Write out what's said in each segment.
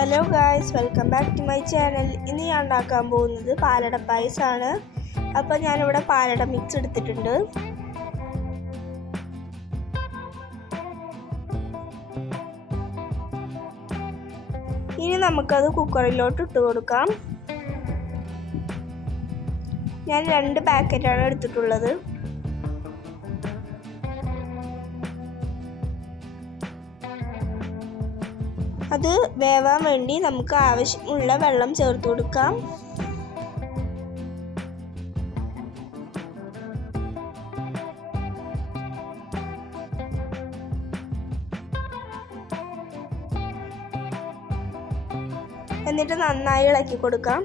Hello guys welcome back to my channel ഇന്ന് ഞാൻ ഉണ്ടാക്കാൻ പോകുന്നത് പാലട പായസമാണ് അപ്പോൾ ഞാനിവിടെ പാലട മിക്സ് എടുത്തിട്ടുണ്ട്. ഇനി നമുക്കത് കുക്കറിലോട്ട് ഇട്ട് കൊടുക്കാം. ഞാൻ രണ്ട് പാക്കറ്റാണ് എടുത്തിട്ടുള്ളത്. അത് വേവാൻ വേണ്ടി നമുക്ക് ആവശ്യമുള്ള വെള്ളം ചേർത്ത് കൊടുക്കാം. എന്നിട്ട് നന്നായി ഇളക്കി കൊടുക്കാം.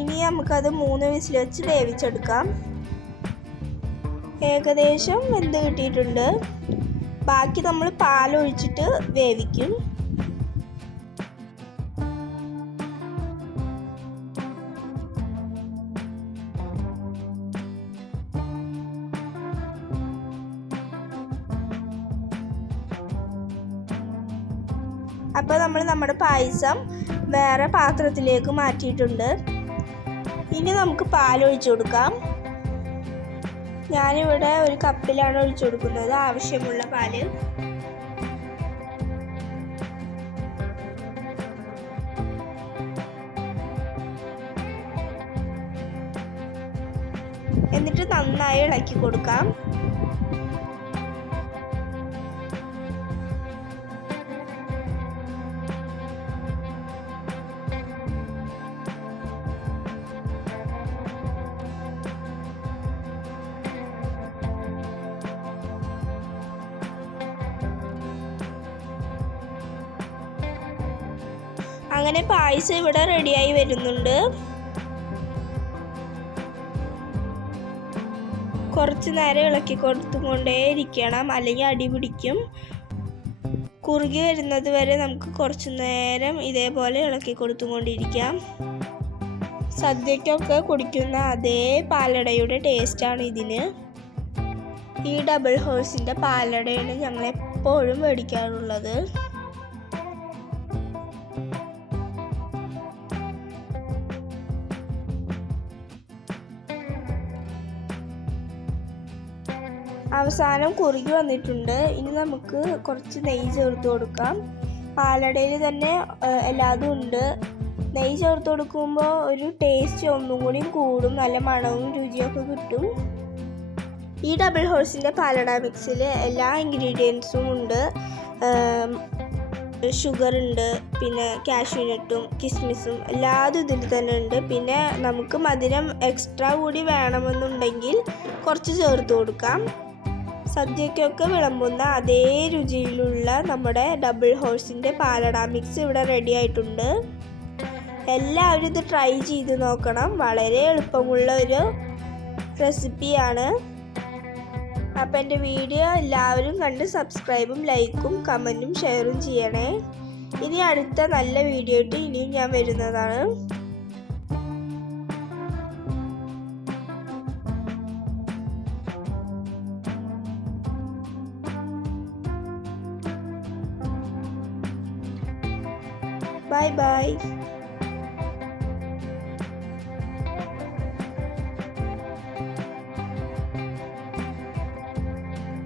ഇനി നമുക്കത് മൂന്ന് വിസിൽ വെച്ച് വേവിച്ചെടുക്കാം. ഏകദേശം വെന്ത് കിട്ടിയിട്ടുണ്ട്. ബാക്കി നമ്മൾ പാലൊഴിച്ചിട്ട് വേവിക്കും. അപ്പോൾ നമ്മൾ നമ്മുടെ പായസം വേറെ പാത്രത്തിലേക്ക് മാറ്റിയിട്ടുണ്ട്. ഇനി നമുക്ക് പാൽ ഒഴിച്ചു കൊടുക്കാം. ഞാനിവിടെ ഒരു കപ്പിലാണ് ഒഴിച്ചു കൊടുക്കുന്നത്. ആവശ്യമുള്ള പാൽ. എന്നിട്ട് നന്നായി ഇളക്കി കൊടുക്കാം. അങ്ങനെ പായസം ഇവിടെ റെഡിയായി വരുന്നുണ്ട്. കുറച്ച് നേരം ഇളക്കി കൊടുത്തുകൊണ്ടേ ഇരിക്കണം അല്ലെങ്കിൽ അടി പിടിക്കും. കുറുകി വരുന്നത് വരെ നമുക്ക് കുറച്ച് നേരം ഇതേപോലെ ഇളക്കി കൊടുത്തുകൊണ്ടിരിക്കാം. സദ്യക്കൊക്കെ കുടിക്കുന്ന അതേ പാലടയുടെ ടേസ്റ്റാണ് ഇതിന്. ഈ ഡബിൾ ഹോഴ്സിന്റെ പാലടയാണ് ഞങ്ങൾ എപ്പോഴും മേടിക്കാറുള്ളത്. അവസാനം കുറുകി വന്നിട്ടുണ്ട്. ഇനി നമുക്ക് കുറച്ച് നെയ്യ് ചേർത്ത് കൊടുക്കാം. പാലടയിൽ തന്നെ എല്ലാതും ഉണ്ട്. നെയ്യ് ചേർത്ത് കൊടുക്കുമ്പോൾ ഒരു ടേസ്റ്റ് ഒന്നും കൂടി കൂടും. നല്ല മണവും രുചിയൊക്കെ കിട്ടും. ഈ ഡബിൾ ഹോഴ്സിന്റെ പാലട മിക്സിൽ എല്ലാ ഇൻഗ്രീഡിയൻസും ഉണ്ട്. ഷുഗർ ഉണ്ട് പിന്നെ കാഷ്യൂനട്ടും കിസ്മിസും എല്ലാതും ഇതിൽ തന്നെ ഉണ്ട്. പിന്നെ നമുക്ക് മധുരം എക്സ്ട്രാ കൂടി വേണമെന്നുണ്ടെങ്കിൽ കുറച്ച് ചേർത്ത് കൊടുക്കാം. സദ്യക്കൊക്കെ വിളമ്പുന്ന അതേ രുചിയിലുള്ള നമ്മുടെ ഡബിൾ ഹോഴ്സിന്റെ പാലട മിക്സ് ഇവിടെ റെഡി ആയിട്ടുണ്ട്. എല്ലാവരും ഇത് ട്രൈ ചെയ്ത് നോക്കണം. വളരെ എളുപ്പമുള്ള ഒരു റെസിപ്പിയാണ് അപ്പം എന്റെ വീഡിയോ എല്ലാവരും കണ്ട് സബ്സ്ക്രൈബും ലൈക്കും കമന്റും ഷെയറും ചെയ്യണേ. ഇനി അടുത്ത നല്ല വീഡിയോ ഇട്ട് ഇനിയും ഞാൻ വരുന്നതാണ്. Bye bye.